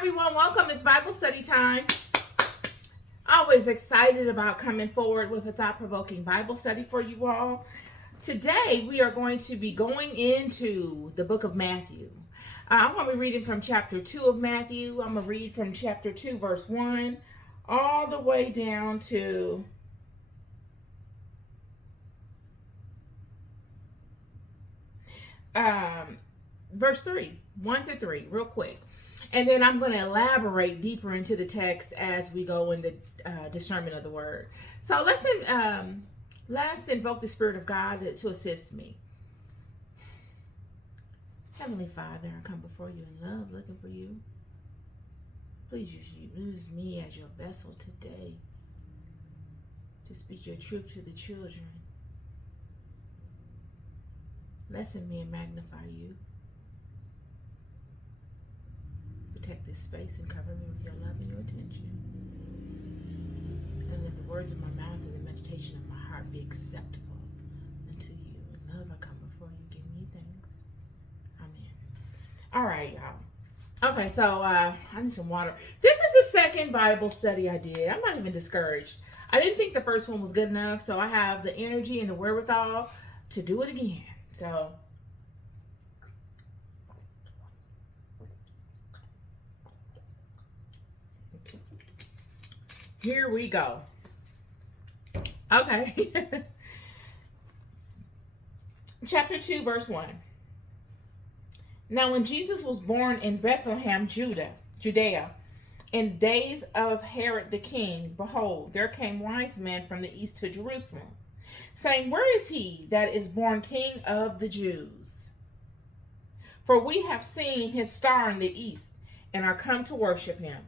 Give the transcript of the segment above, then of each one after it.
everyone, welcome. It's Bible study time. Always excited about coming forward with a thought-provoking Bible study for you all. Today we are going to be going into the book of Matthew. I'm going to be reading from chapter 2 of Matthew. I'm going to read from chapter 2 verse 1 all the way down to verse 3, 1 to 3, real quick. And then I'm going to elaborate deeper into the text as we go in the discernment of the word. So let's invoke the Spirit of God to assist me. Heavenly Father, I come before you in love, looking for you. Please use me as your vessel today to speak your truth to the children. Lessen me and magnify you. Protect this space and cover me with your love and your attention. And let the words of my mouth and the meditation of my heart be acceptable unto you. In love I come before you, giving you thanks. Amen. All right, y'all. Okay, so I need some water. This is the second Bible study I did. I'm not even discouraged. I didn't think the first one was good enough, so I have the energy and the wherewithal to do it again. So here we go. Okay. Chapter 2, verse 1. Now when Jesus was born in Bethlehem, Judea, in days of Herod the king, behold, there came wise men from the east to Jerusalem, saying, Where is he that is born King of the Jews? For we have seen his star in the east, and are come to worship him.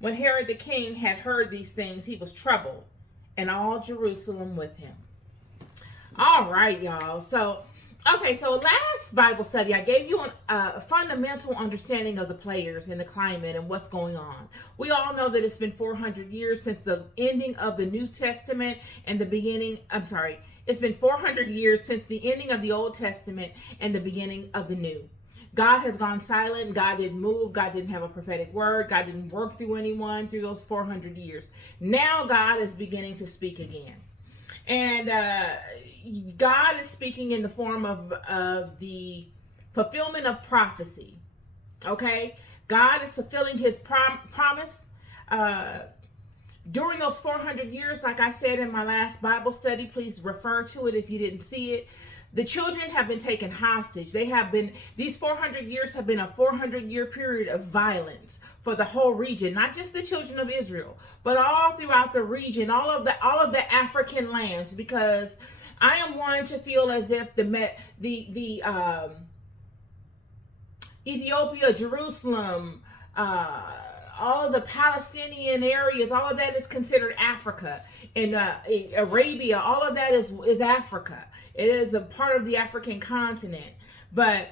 When Herod the king had heard these things, he was troubled, and all Jerusalem with him. All right, y'all. So last Bible study, I gave you a fundamental understanding of the players and the climate and what's going on. We all know that it's been 400 years since the ending of the New Testament and the beginning, it's been 400 years since the ending of the Old Testament and the beginning of the New. God has gone silent. God didn't move. God didn't have a prophetic word. God didn't work through anyone through those 400 years. Now God is beginning to speak again. And God is speaking in the form of the fulfillment of prophecy. Okay? God is fulfilling his promise. During those 400 years, like I said in my last Bible study, please refer to it if you didn't see it. The children have been taken hostage. These 400 years have been a 400-year period of violence for the whole region, not just the children of Israel, but all throughout the region, all of the African lands, because I am one to feel as if the Ethiopia, Jerusalem, all of the Palestinian areas, all of that is considered Africa. And Arabia, all of that is Africa. It is a part of the African continent. But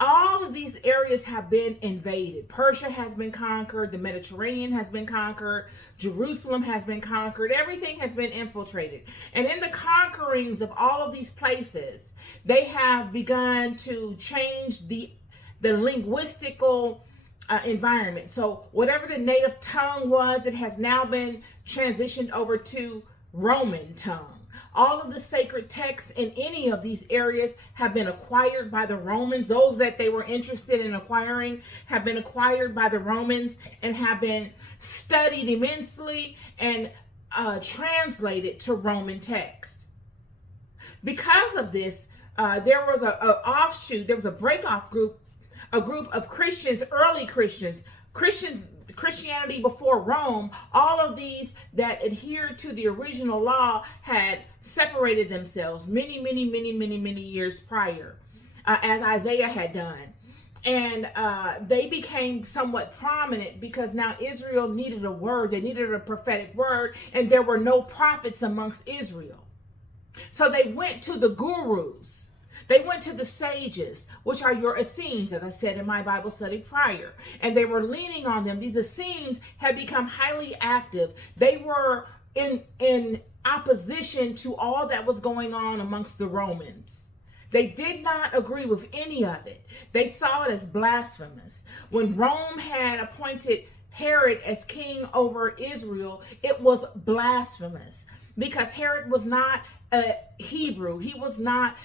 all of these areas have been invaded. Persia has been conquered. The Mediterranean has been conquered. Jerusalem has been conquered. Everything has been infiltrated. And in the conquerings of all of these places, they have begun to change the linguistical environment. So whatever the native tongue was, it has now been transitioned over to Roman tongue. All of the sacred texts in any of these areas have been acquired by the Romans. Those that they were interested in acquiring have been acquired by the Romans and have been studied immensely and translated to Roman text. Because of this, there was an offshoot, there was a breakoff group, a group of Christians, early Christians, Christianity before Rome. All of these that adhered to the original law had separated themselves many years prior, as Isaiah had done. And they became somewhat prominent because now Israel needed a word. They needed a prophetic word, and there were no prophets amongst Israel. So they went to the gurus. They went to the sages, which are your Essenes, as I said in my Bible study prior, and they were leaning on them. These Essenes had become highly active. They were in opposition to all that was going on amongst the Romans. They did not agree with any of it. They saw it as blasphemous. When Rome had appointed Herod as king over Israel, it was blasphemous because Herod was not a Hebrew. He was not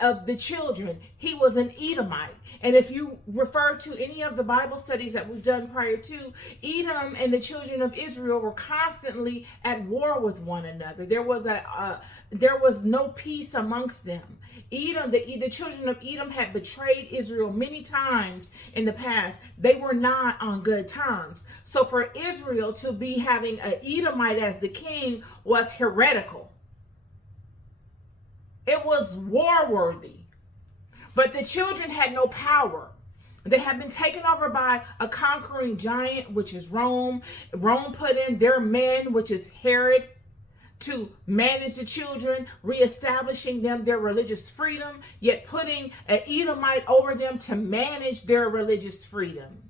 of the children. He was an Edomite. And if you refer to any of the Bible studies that we've done prior to, Edom and the children of Israel were constantly at war with one another. There was no peace amongst them. Edom, the children of Edom had betrayed Israel many times in the past. They were not on good terms. So for Israel to be having an Edomite as the king was heretical. It was war-worthy. But the children had no power. They had been taken over by a conquering giant, which is Rome. Rome put in their men, which is Herod, to manage the children, reestablishing them their religious freedom, yet putting an Edomite over them to manage their religious freedom.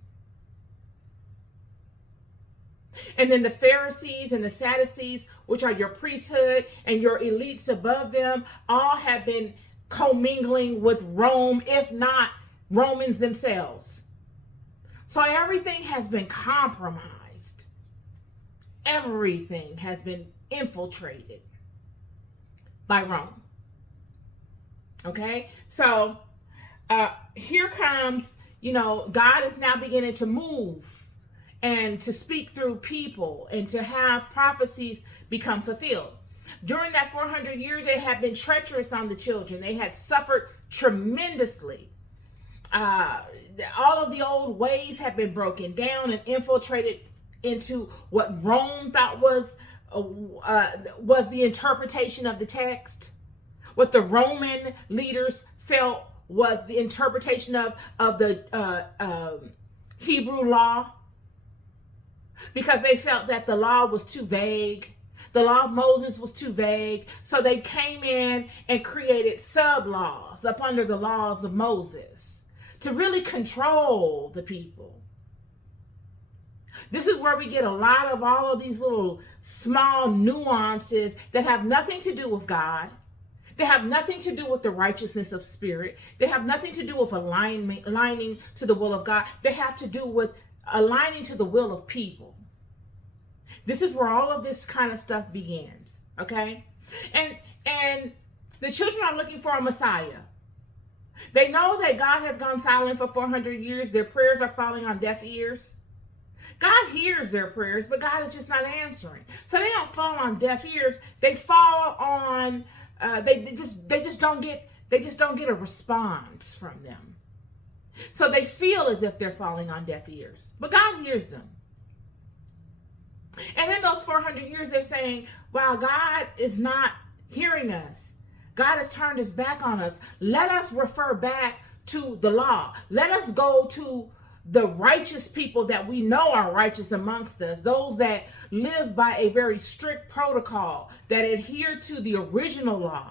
And then the Pharisees and the Sadducees, which are your priesthood and your elites above them, all have been commingling with Rome, if not Romans themselves. So everything has been compromised. Everything has been infiltrated by Rome. Okay? So here comes, God is now beginning to move and to speak through people and to have prophecies become fulfilled. During that 400 years, they had been treacherous on the children. They had suffered tremendously. All of the old ways had been broken down and infiltrated into what Rome thought was the interpretation of the text. What the Roman leaders felt was the interpretation of the Hebrew law. Because they felt that the law was too vague. The law of Moses was too vague. So they came in and created sub-laws up under the laws of Moses to really control the people. This is where we get a lot of all of these little small nuances that have nothing to do with God. They have nothing to do with the righteousness of spirit. They have nothing to do with aligning to the will of God. They have to do with aligning to the will of people. This is where all of this kind of stuff begins, okay? And the children are looking for a Messiah. They know that God has gone silent for 400 years. Their prayers are falling on deaf ears. God hears their prayers, but God is just not answering. So they don't fall on deaf ears. They fall on they just don't get a response from them. So they feel as if they're falling on deaf ears, but God hears them. And in those 400 years, they're saying, wow, God is not hearing us. God has turned his back on us. Let us refer back to the law. Let us go to the righteous people that we know are righteous amongst us, those that live by a very strict protocol, that adhere to the original law.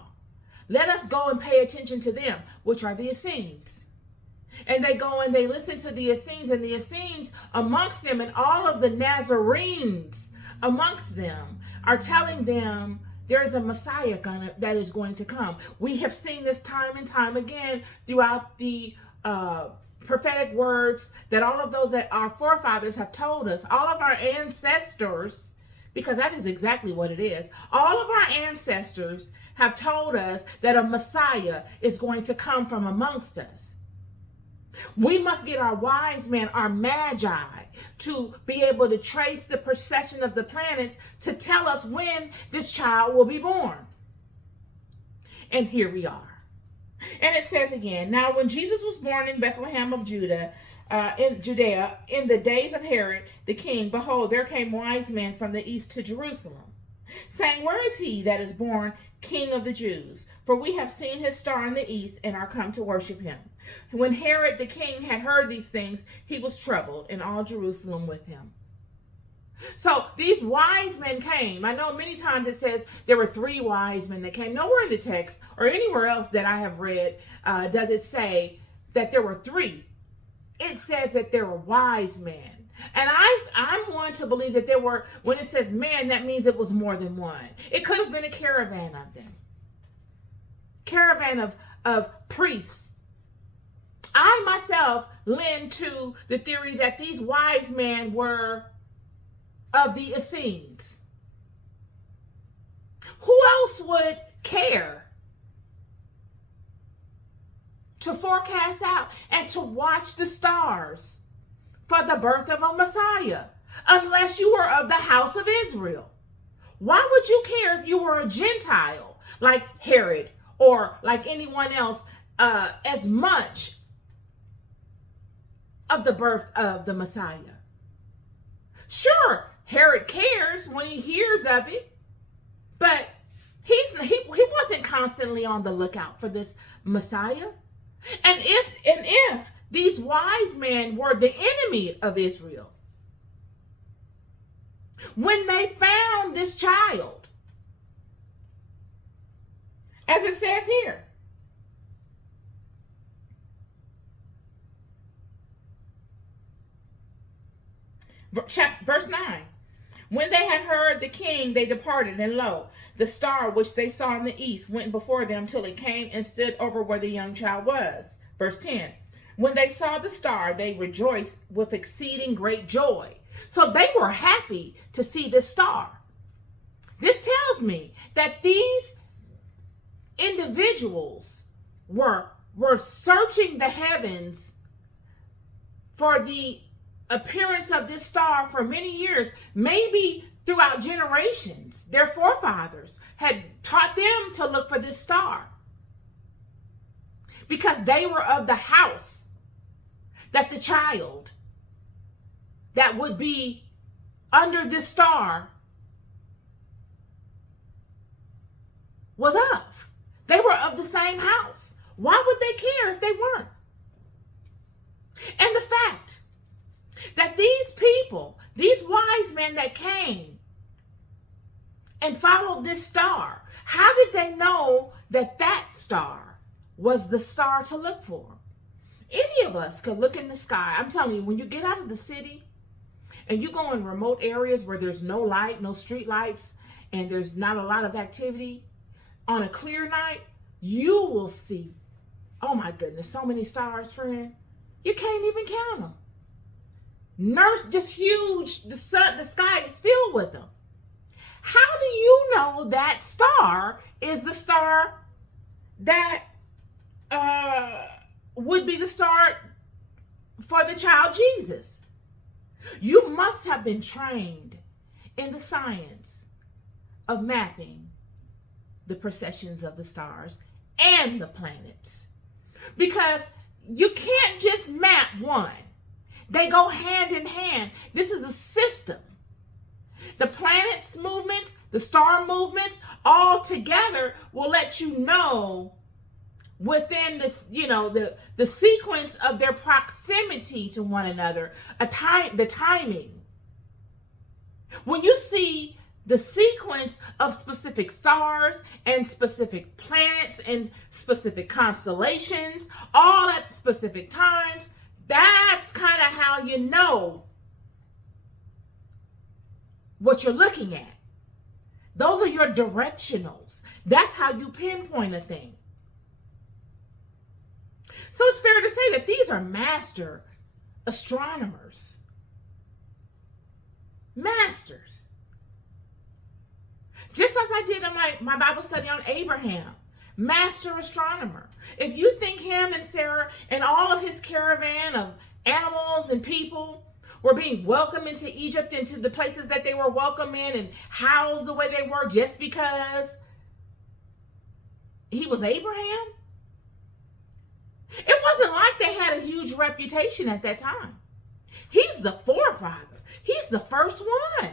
Let us go and pay attention to them, which are the Essenes. And they go and they listen to the Essenes, and the Essenes amongst them and all of the Nazarenes amongst them are telling them there is a Messiah that is going to come. We have seen this time and time again throughout the prophetic words that all of those that our forefathers have told us, all of our ancestors, because that is exactly what it is. All of our ancestors have told us that a Messiah is going to come from amongst us. We must get our wise men, our magi, to be able to trace the procession of the planets to tell us when this child will be born. And here we are. And it says again, now when Jesus was born in Bethlehem of Judah, in Judea, in the days of Herod the king, behold, there came wise men from the east to Jerusalem, saying, where is he that is born King of the Jews? For we have seen his star in the east and are come to worship him. When Herod the king had heard these things, he was troubled, and all Jerusalem with him. So these wise men came. I know many times it says there were 3 wise men that came. Nowhere in the text or anywhere else that I have read does it say that there were 3. It says that there were wise men. And I'm one to believe that there were, when it says man, that means it was more than one. It could have been a caravan of them. caravan of priests. I myself lend to the theory that these wise men were of the Essenes. Who else would care to forecast out and to watch the stars for the birth of a Messiah unless you were of the house of Israel? Why would you care if you were a Gentile like Herod or like anyone else as much of the birth of the Messiah? Sure, Herod cares when he hears of it, but he wasn't constantly on the lookout for this Messiah. And if these wise men were the enemy of Israel, when they found this child, as it says here, verse 9, when they had heard the king, they departed, and lo, the star which they saw in the east went before them till it came and stood over where the young child was. Verse 10, when they saw the star, they rejoiced with exceeding great joy. So they were happy to see this star. This tells me that these individuals were searching the heavens for the appearance of this star for many years, maybe throughout generations. Their forefathers had taught them to look for this star because they were of the house that the child that would be under this star was of. They were of the same house. Why would they care if they weren't? And the fact that these people, these wise men that came and followed this star, how did they know that that star was the star to look for? Any of us could look in the sky. I'm telling you, when you get out of the city and you go in remote areas where there's no light, no street lights, and there's not a lot of activity, on a clear night, you will see, oh my goodness, so many stars, friend. You can't even count them. Just huge. The sky is filled with them. How do you know that star is the star that would be the star for the child Jesus? You must have been trained in the science of mapping the processions of the stars and the planets, because you can't just map one. They go hand in hand. This is a system. The planets' movements, the star movements, all together will let you know within this, the sequence of their proximity to one another, the timing. When you see the sequence of specific stars and specific planets and specific constellations, all at specific times, that's kind of how you know what you're looking at. Those are your directionals. That's how you pinpoint a thing. So it's fair to say that these are master astronomers. Masters. Just as I did in my Bible study on Abraham. Master astronomer. If you think him and Sarah and all of his caravan of animals and people were being welcomed into Egypt, into the places that they were welcome in and housed the way they were just because he was Abraham, it wasn't like they had a huge reputation at that time. He's the forefather. He's the first one.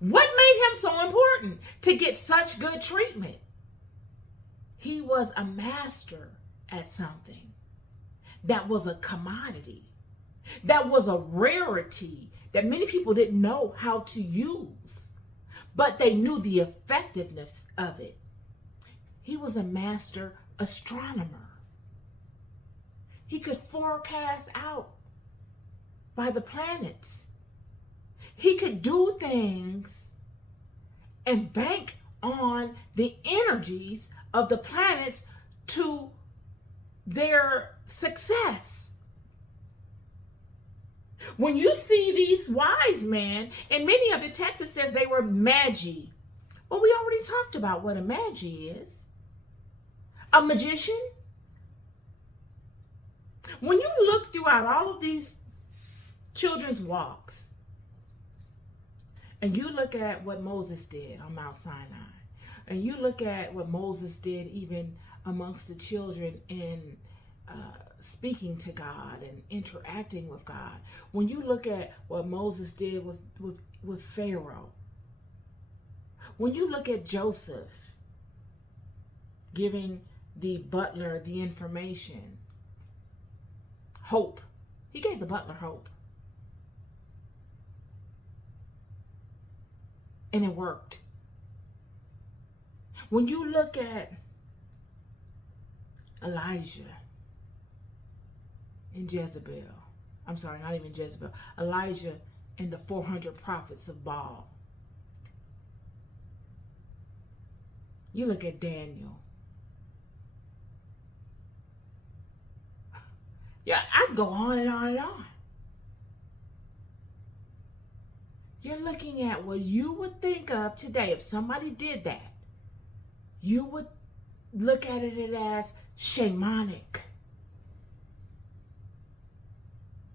What made him so important to get such good treatment? He was a master at something that was a commodity, that was a rarity that many people didn't know how to use, but they knew the effectiveness of it. He was a master astronomer. He could forecast out by the planets. He could do things and bank on the energies of the planets to their success. When you see these wise men, and many of the texts says they were magi. Well, we already talked about what a magi is. A magician. When you look throughout all of these children's walks, and you look at what Moses did on Mount Sinai, and you look at what Moses did even amongst the children in speaking to God and interacting with God, when you look at what Moses did with Pharaoh, when you look at Joseph giving the butler the information, hope, he gave the butler hope. And it worked. When you look at Elijah and Jezebel, I'm sorry, not even Jezebel, Elijah and the 400 prophets of Baal. You look at Daniel. Yeah, I can go on and on and on. You're looking at what you would think of today. If somebody did that, you would look at it as shamanic.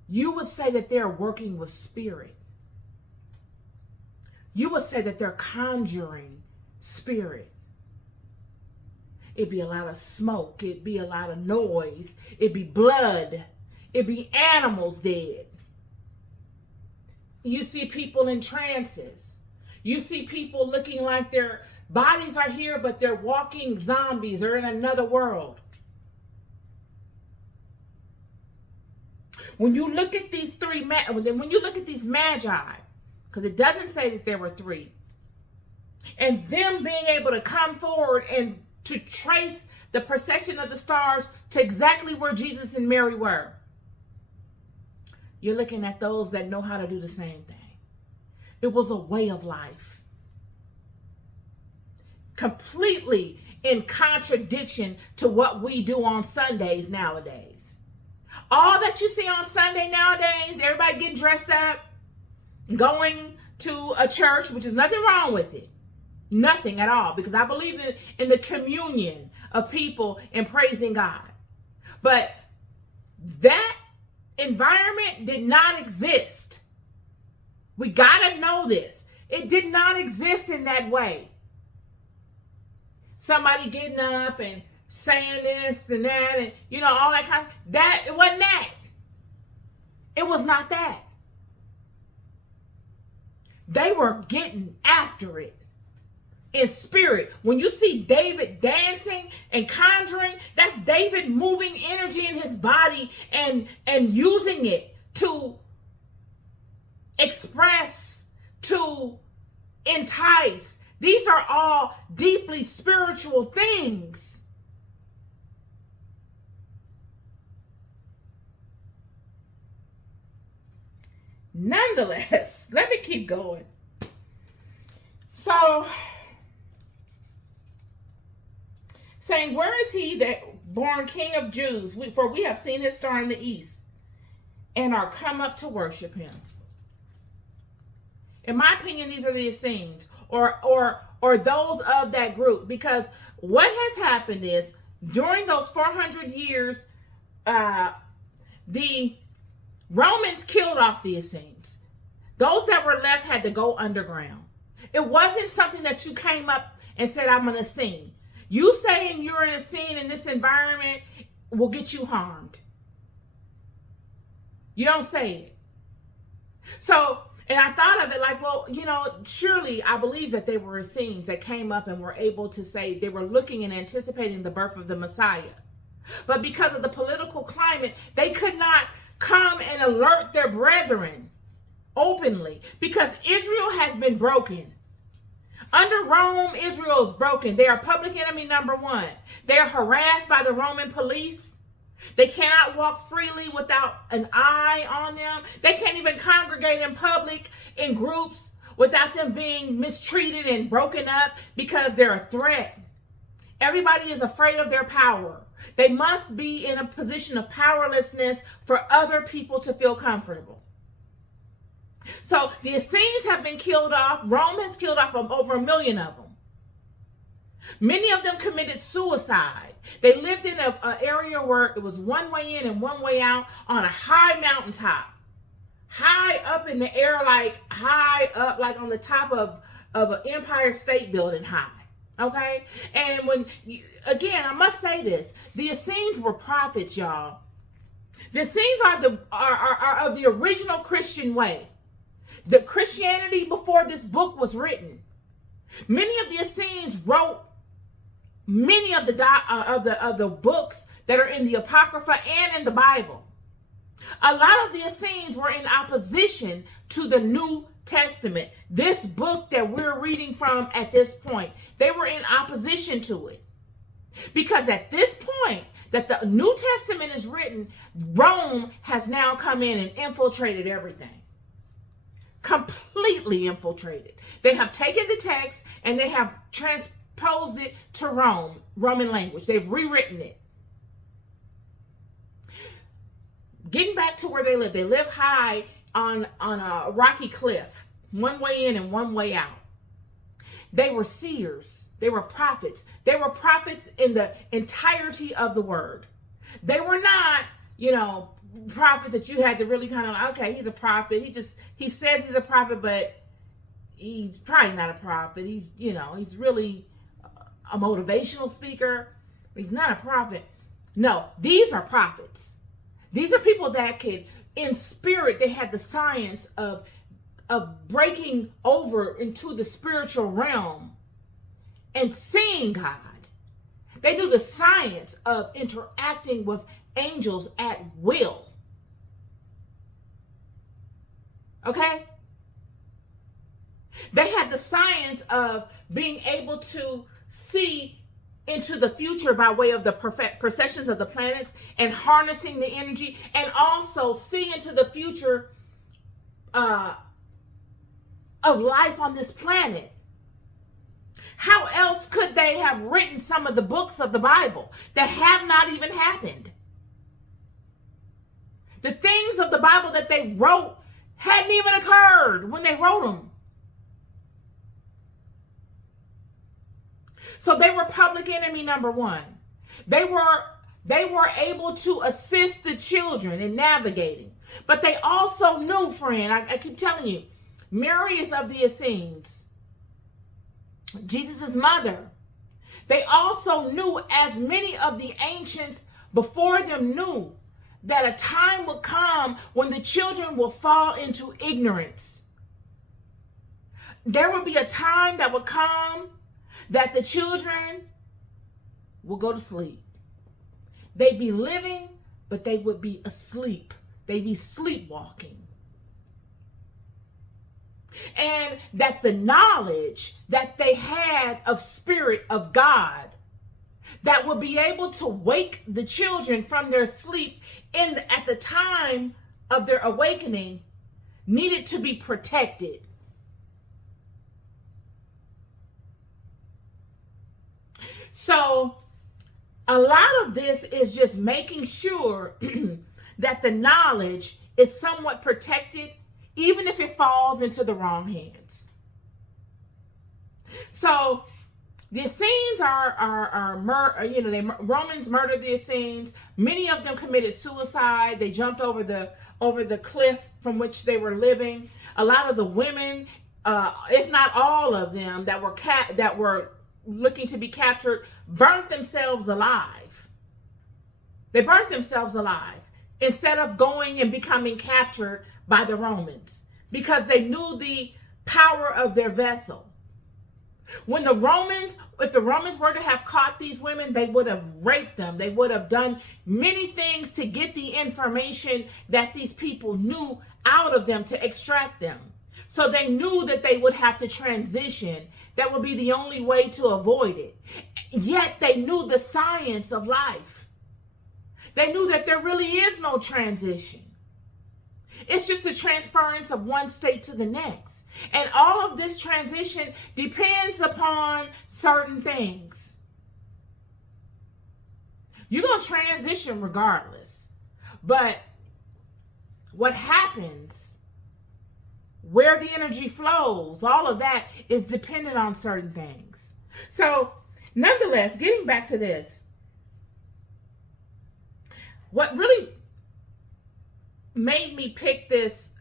You would say that they're working with spirit. You would say that they're conjuring spirit. It'd be a lot of smoke. It'd be a lot of noise. It'd be blood. It'd be animals dead. You see people in trances. You see people looking like their bodies are here, but they're walking zombies or in another world. When you look at these when you look at these magi, because it doesn't say that there were three, and them being able to come forward and to trace the procession of the stars to exactly where Jesus and Mary were, you're looking at those that know how to do the same thing. It was a way of life. Completely in contradiction to what we do on Sundays nowadays. All that you see on Sunday nowadays, everybody getting dressed up, going to a church, which is nothing wrong with it. Nothing at all, because I believe in the communion of people and praising God. But that environment did not exist. We got to know this. It did not exist in that way. Somebody getting up and saying this and that and, all that kind of, that, it wasn't that. It was not that. They were getting after it in spirit. When you see David dancing and conjuring, that's David moving energy in his body and using it to express, to entice. These are all deeply spiritual things. Nonetheless, let me keep going. So, saying, where is he that born King of Jews? For we have seen his star in the east and are come up to worship him. In my opinion, these are the Essenes or those of that group, because what has happened is during those 400 years, the Romans killed off the Essenes. Those that were left had to go underground. It wasn't something that you came up and said, I'm an Essene. You saying you're an Essene in this environment will get you harmed. You don't say it. So, and I thought of it like, well, surely I believe that they were Essenes that came up and were able to say they were looking and anticipating the birth of the Messiah. But because of the political climate, they could not come and alert their brethren openly, because Israel has been broken. Under Rome, Israel is broken. They are public enemy number one. They are harassed by the Roman police. They cannot walk freely without an eye on them. They can't even congregate in public in groups without them being mistreated and broken up because they're a threat. Everybody is afraid of their power. They must be in a position of powerlessness for other people to feel comfortable. So the Essenes have been killed off. Rome has killed off over 1 million of them. Many of them committed suicide. They lived in an area where it was one way in and one way out on a high mountaintop. High up in the air, like high up, like on the top of an Empire State Building high. Okay? And again, I must say this. The Essenes were prophets, y'all. The Essenes are of the original Christian way. The Christianity before this book was written. Many of the Essenes wrote many of the books that are in the Apocrypha and in the Bible. A lot of the Essenes were in opposition to the New Testament. This book that we're reading from at this point, they were in opposition to it. Because at this point that the New Testament is written, Rome has now come in and infiltrated everything. Completely infiltrated. They have taken the text and they have transposed it to Roman language. They've rewritten it. Getting back to where they live high on a rocky cliff, one way in and one way out. They were seers. They were prophets. They were prophets in the entirety of the word. They were not, prophets that you had to really kind of like, okay, he's a prophet. He says he's a prophet, but he's probably not a prophet. He's really a motivational speaker. He's not a prophet. No, these are prophets. These are people that could, in spirit, they had the science of breaking over into the spiritual realm and seeing God. They knew the science of interacting with angels at will. Okay? They had the science of being able to see into the future by way of the precessions of the planets and harnessing the energy, and also see into the future of life on this planet. How else could they have written some of the books of the Bible that have not even happened? The things of the Bible that they wrote hadn't even occurred when they wrote them. So they were public enemy number one. They were able to assist the children in navigating. But they also knew, friend, I keep telling you, Mary is of the Essenes, Jesus' mother. They also knew, as many of the ancients before them knew, that a time would come when the children will fall into ignorance. There would be a time that would come that the children will go to sleep. They'd be living, but they would be asleep. They'd be sleepwalking. And that the knowledge that they had of Spirit of God that would be able to wake the children from their sleep at the time of their awakening needed to be protected. So a lot of this is just making sure that the knowledge is somewhat protected, even if it falls into the wrong hands. So the Essenes Romans murdered the Essenes. Many of them committed suicide. They jumped over the cliff from which they were living. A lot of the women, if not all of them, that were looking to be captured, burnt themselves alive. They burnt themselves alive instead of going and becoming captured by the Romans, because they knew the power of their vessel. If the Romans were to have caught these women, they would have raped them. They would have done many things to get the information that these people knew out of them to extract them. So they knew that they would have to transition. That would be the only way to avoid it. Yet they knew the science of life. They knew that there really is no transition. It's just a transference of one state to the next. And all of this transition depends upon certain things. You're going to transition regardless. But what happens, where the energy flows, all of that is dependent on certain things. So, nonetheless, getting back to this, what really made me pick these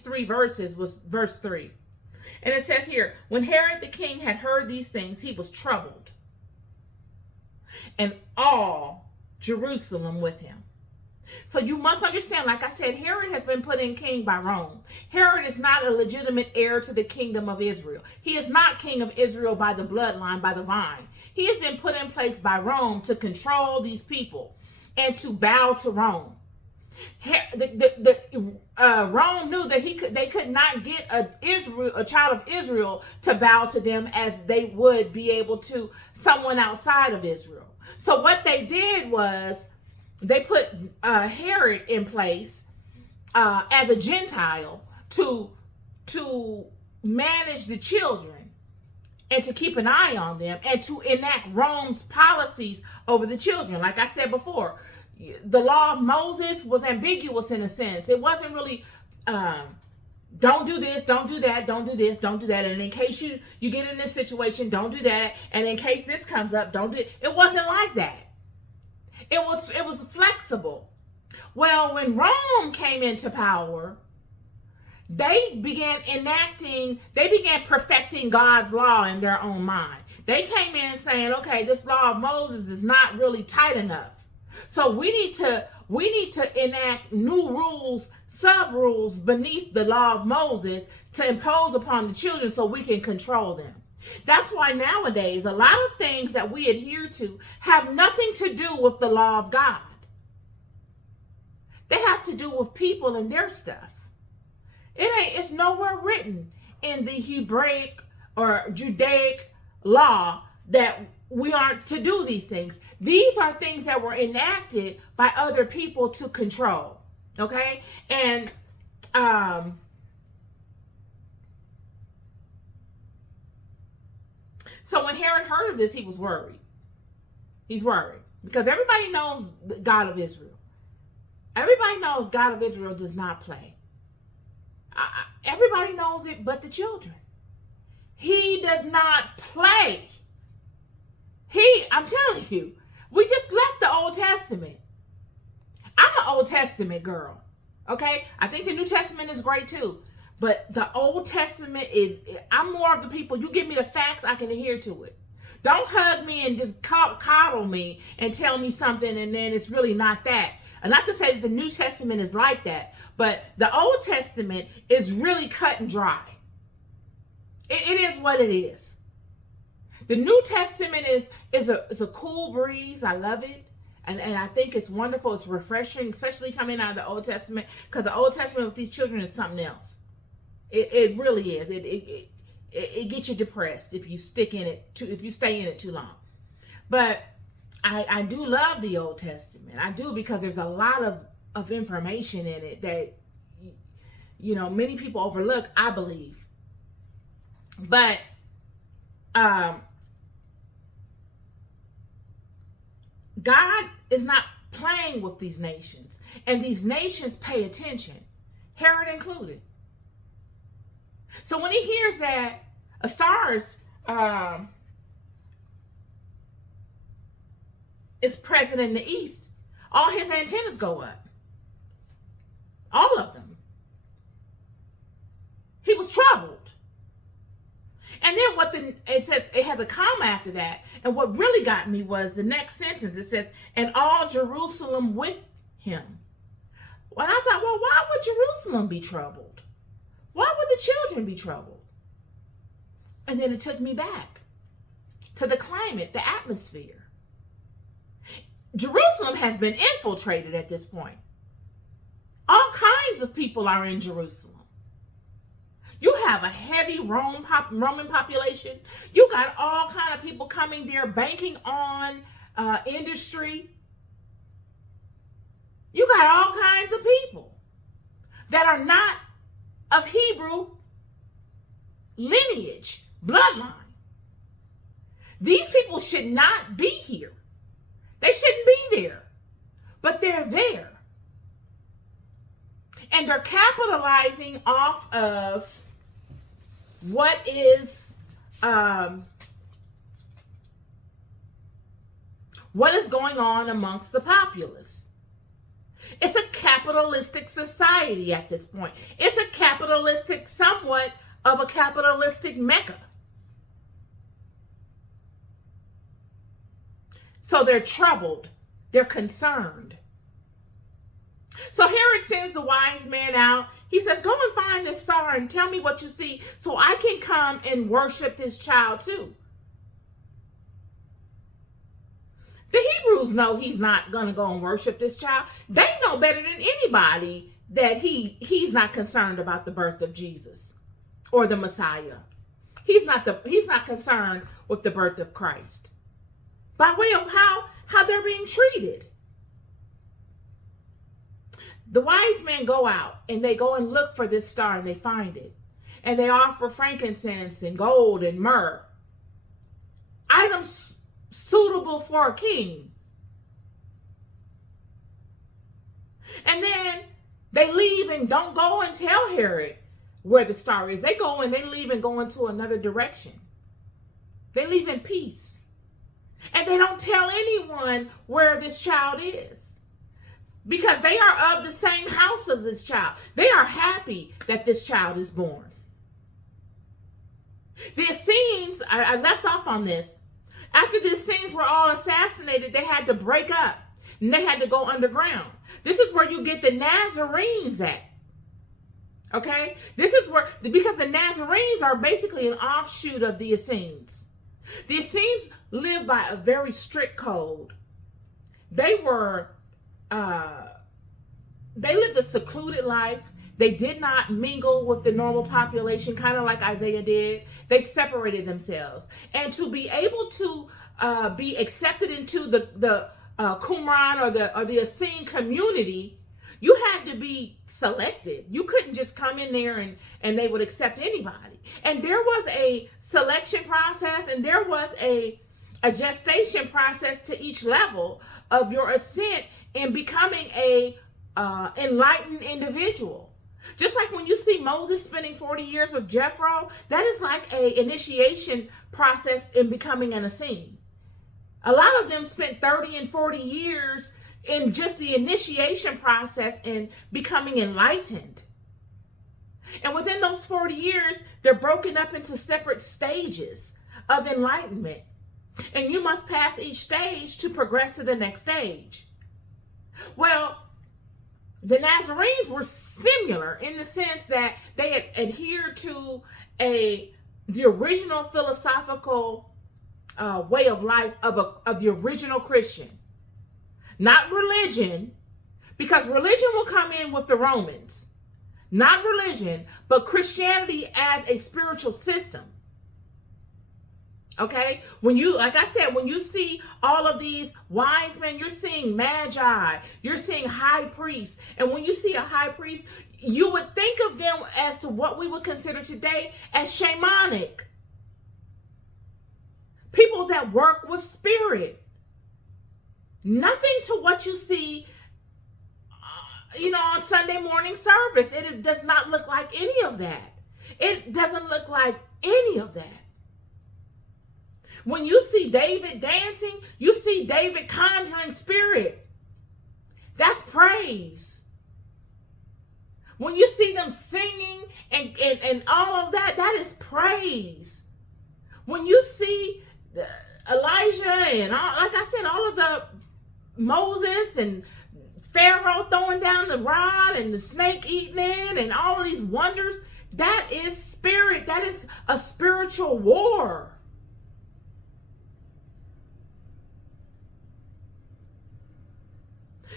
3 verses was verse 3. And it says here, when Herod the king had heard these things, he was troubled, and all Jerusalem with him. So you must understand, like I said, Herod has been put in king by Rome. Herod is not a legitimate heir to the kingdom of Israel. He is not king of Israel by the bloodline, by the vine. He has been put in place by Rome to control these people and to bow to Rome. Rome knew that they could not get a child of Israel to bow to them as they would be able to someone outside of Israel. So what they did was they put Herod in place as a Gentile to manage the children and to keep an eye on them and to enact Rome's policies over the children. Like I said before, the law of Moses was ambiguous in a sense. It wasn't really, don't do this, don't do that, don't do this, don't do that. And in case you get in this situation, don't do that. And in case this comes up, don't do it. It wasn't like that. It was flexible. Well, when Rome came into power, they began perfecting God's law in their own mind. They came in saying, okay, this law of Moses is not really tight enough. So we need to enact new rules, sub-rules beneath the law of Moses to impose upon the children so we can control them. That's why nowadays a lot of things that we adhere to have nothing to do with the law of God. They have to do with people and their stuff. It's nowhere written in the Hebraic or Judaic law that we aren't to do these things. These are things that were enacted by other people to control. Okay? And so when Herod heard of this, he was worried. He's worried because everybody knows the God of Israel. Everybody knows God of Israel does not play. Everybody knows it but the children. He does not play. I'm telling you, we just left the Old Testament. I'm an Old Testament girl, okay? I think the New Testament is great too. But the Old Testament I'm more of the people, you give me the facts, I can adhere to it. Don't hug me and just coddle me and tell me something and then it's really not that. And not to say that the New Testament is like that, but the Old Testament is really cut and dry. It is what it is. The New Testament is a cool breeze. I love it. And I think it's wonderful. It's refreshing, especially coming out of the Old Testament, because the Old Testament with these children is something else. It really is. It gets you depressed if you stick in it if you stay in it too long. But I do love the Old Testament. I do, because there's a lot of information in it that many people overlook, I believe. But God is not playing with these nations, and these nations pay attention, Herod included. So when he hears that a star is present in the east, all his antennas go up. All of them. He was troubled. And then it says, it has a comma after that. And what really got me was the next sentence. It says, and all Jerusalem with him. Well, I thought, well, why would Jerusalem be troubled? Why would the children be troubled? And then it took me back to the climate, the atmosphere. Jerusalem has been infiltrated at this point. All kinds of people are in Jerusalem. You have a heavy Roman population. You got all kind of people coming there, banking on industry. You got all kinds of people. that are not of Hebrew lineage, bloodline. These people should not be here. They shouldn't be there, but they're there. And they're capitalizing off of what is going on amongst the populace. It's a capitalistic society at this point. It's a capitalistic, somewhat of a capitalistic mecca. So they're troubled. They're concerned. So Herod sends the wise man out. He says, go and find this star and tell me what you see so I can come and worship this child too. The Hebrews know he's not going to go and worship this child. They know better than anybody that he's not concerned about the birth of Jesus or the Messiah. He's not concerned with the birth of Christ by way of how they're being treated. The wise men go out and they go and look for this star and they find it. And they offer frankincense and gold and myrrh. Items suitable for a king. And then they leave and don't go and tell Herod where the star is. They go and they leave and go into another direction. They leave in peace. And they don't tell anyone where this child is. Because they are of the same house as this child. They are happy that this child is born. The Essenes, I left off on this. After the Essenes were all assassinated, they had to break up. And they had to go underground. This is where you get the Nazarenes at. Okay? This is where, because the Nazarenes are basically an offshoot of the Essenes. The Essenes lived by a very strict code. They lived a secluded life. They did not mingle with the normal population, kind of like Isaiah did. They separated themselves. And to be able to be accepted into the Qumran or the Essene community, you had to be selected. You couldn't just come in there and they would accept anybody. And there was a selection process and there was a gestation process to each level of your ascent in becoming a enlightened individual. Just like when you see Moses spending 40 years with Jethro, that is like a initiation process in becoming an Essene. A lot of them spent 30 and 40 years in just the initiation process and becoming enlightened. And within those 40 years, they're broken up into separate stages of enlightenment. And you must pass each stage to progress to the next stage. Well, the Nazarenes were similar in the sense that they had adhered to the original philosophical way of life of the original Christian. Not religion, because religion will come in with the Romans. Not religion, but Christianity as a spiritual system. Okay, like I said, when you see all of these wise men, you're seeing magi, you're seeing high priests. And when you see a high priest, you would think of them as to what we would consider today as shamanic. People that work with spirit. Nothing to what you see, on Sunday morning service. It does not look like any of that. It doesn't look like any of that. When you see David dancing, you see David conjuring spirit. That's praise. When you see them singing and all of that, that is praise. When you see Elijah and like I said, all of the Moses and Pharaoh throwing down the rod and the snake eating it and all of these wonders, that is spirit. That is a spiritual war.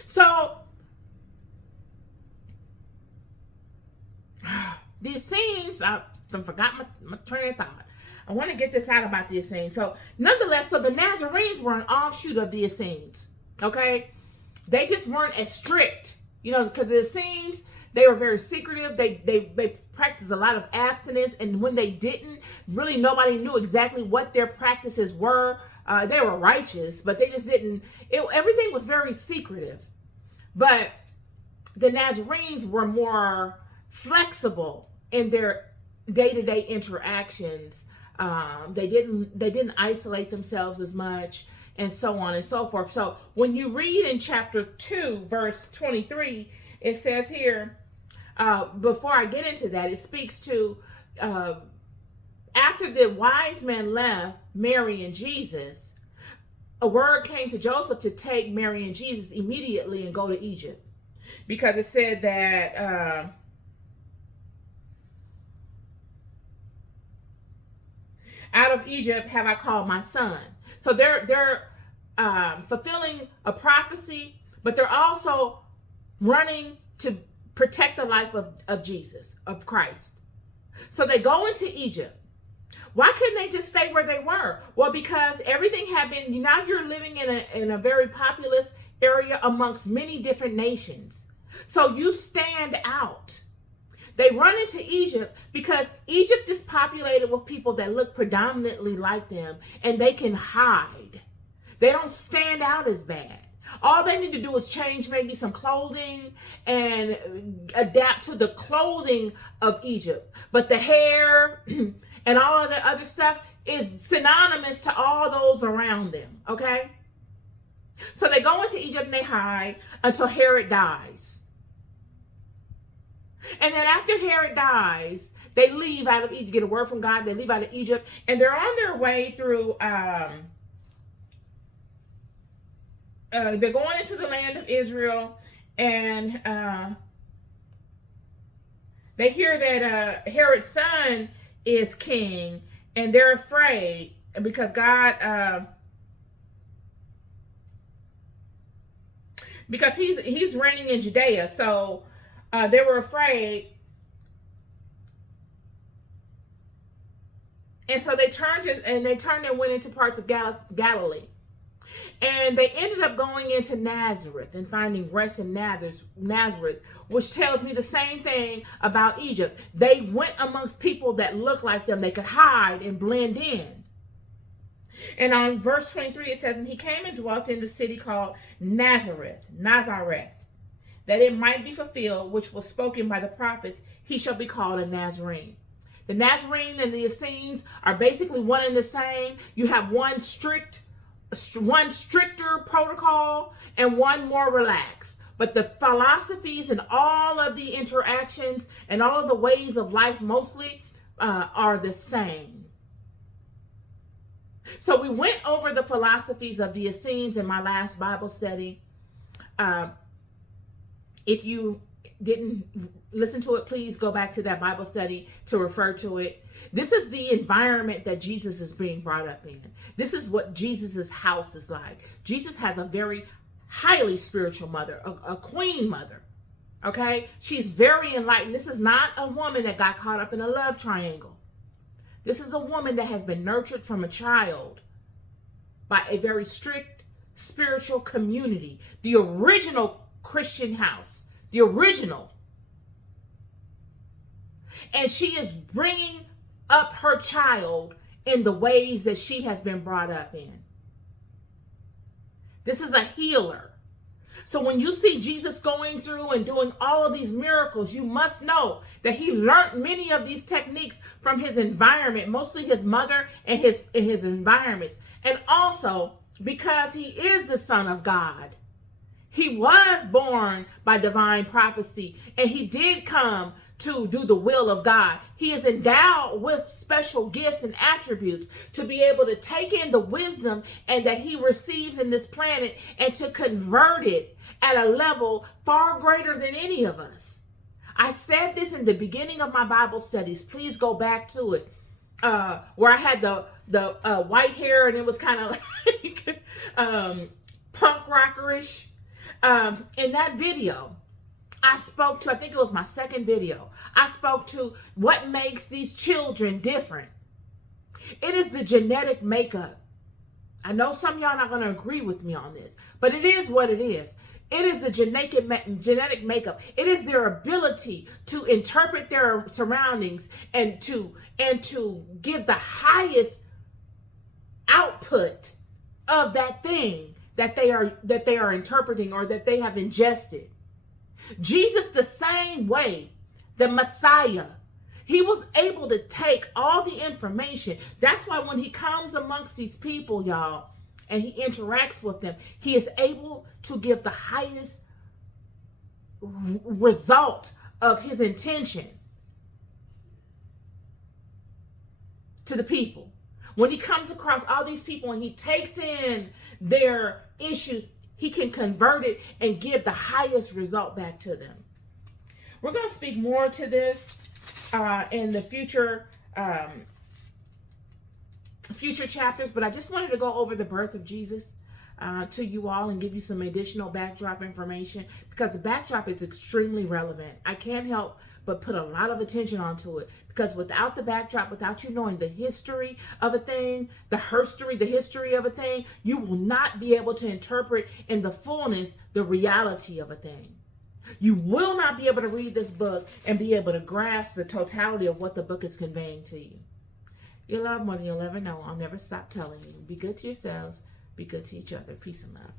So, the Essenes, I forgot my train of thought. I want to get this out about the Essenes. So, nonetheless, the Nazarenes were an offshoot of the Essenes. Okay? They just weren't as strict, because the Essenes, They were very secretive. They practiced a lot of abstinence, and when they didn't, really nobody knew exactly what their practices were. They were righteous, but they just didn't. Everything was very secretive. But the Nazarenes were more flexible in their day-to-day interactions. They didn't isolate themselves as much, and so on and so forth. So when you read in chapter 2, verse 23, it says here, before I get into that, it speaks to after the wise men left Mary and Jesus, a word came to Joseph to take Mary and Jesus immediately and go to Egypt. Because it said that out of Egypt have I called my son. So they're fulfilling a prophecy, but they're also running to protect the life of Jesus, of Christ. So they go into Egypt. Why couldn't they just stay where they were? Well, because everything had been, now you're living in a very populous area amongst many different nations. So you stand out. They run into Egypt because Egypt is populated with people that look predominantly like them, and they can hide. They don't stand out as bad. All they need to do is change maybe some clothing and adapt to the clothing of Egypt. But the hair and all of the other stuff is synonymous to all those around them, okay? So they go into Egypt and they hide until Herod dies. And then after Herod dies, they leave out of Egypt, get a word from God, they leave out of Egypt, and they're on their way through, they're going into the land of Israel, and they hear that Herod's son is king, and they're afraid because God, because he's reigning in Judea, so they were afraid, and so they turned and went into parts of Galilee. And they ended up going into Nazareth and finding rest in Nazareth, which tells me the same thing about Egypt. They went amongst people that looked like them. They could hide and blend in. And on verse 23, it says, and he came and dwelt in the city called Nazareth, that it might be fulfilled, which was spoken by the prophets, he shall be called a Nazarene. The Nazarene and the Essenes are basically one and the same. You have one stricter protocol and one more relaxed. But the philosophies and all of the interactions and all of the ways of life mostly are the same. So we went over the philosophies of the Essenes in my last Bible study. If you didn't listen to it, please go back to that Bible study to refer to it. This is the environment that Jesus is being brought up in. This is what Jesus's house is like. Jesus has a very highly spiritual mother, a queen mother. Okay? She's very enlightened. This is not a woman that got caught up in a love triangle. This is a woman that has been nurtured from a child by a very strict spiritual community. The original Christian house. The original. And she is bringing up her child in the ways that she has been brought up in. This is a healer. So when you see Jesus going through and doing all of these miracles, you must know that he learned many of these techniques from his environment, mostly his mother and his environments. And also because he is the Son of God. He was born by divine prophecy, and he did come to do the will of God. He is endowed with special gifts and attributes to be able to take in the wisdom and that he receives in this planet and to convert it at a level far greater than any of us. I said this in the beginning of my Bible studies. Please go back to it. Where I had the white hair and it was kind of like punk rockerish. In that video, I spoke to, I think it was my second video, I spoke to what makes these children different. It is the genetic makeup. I know some of y'all not going to agree with me on this, but it is what it is. It is the genetic makeup. It is their ability to interpret their surroundings and to give the highest output of that thing that they are interpreting or that they have ingested. Jesus, the same way, the Messiah, he was able to take all the information. That's why when he comes amongst these people, y'all, and he interacts with them, he is able to give the highest result of his intention to the people. When he comes across all these people and he takes in their issues, he can convert it and give the highest result back to them. We're going to speak more to this in the future chapters, but I just wanted to go over the birth of Jesus to you all and give you some additional backdrop information, because the backdrop is extremely relevant. I can't help but put a lot of attention onto it, because without the backdrop, without you knowing the history of a thing, the history of a thing, you will not be able to interpret in the fullness the reality of a thing. You will not be able to read this book and be able to grasp the totality of what the book is conveying to you. You're loved more than you'll ever know. I'll never stop telling you. Be good to yourselves. Be good to each other. Peace and love.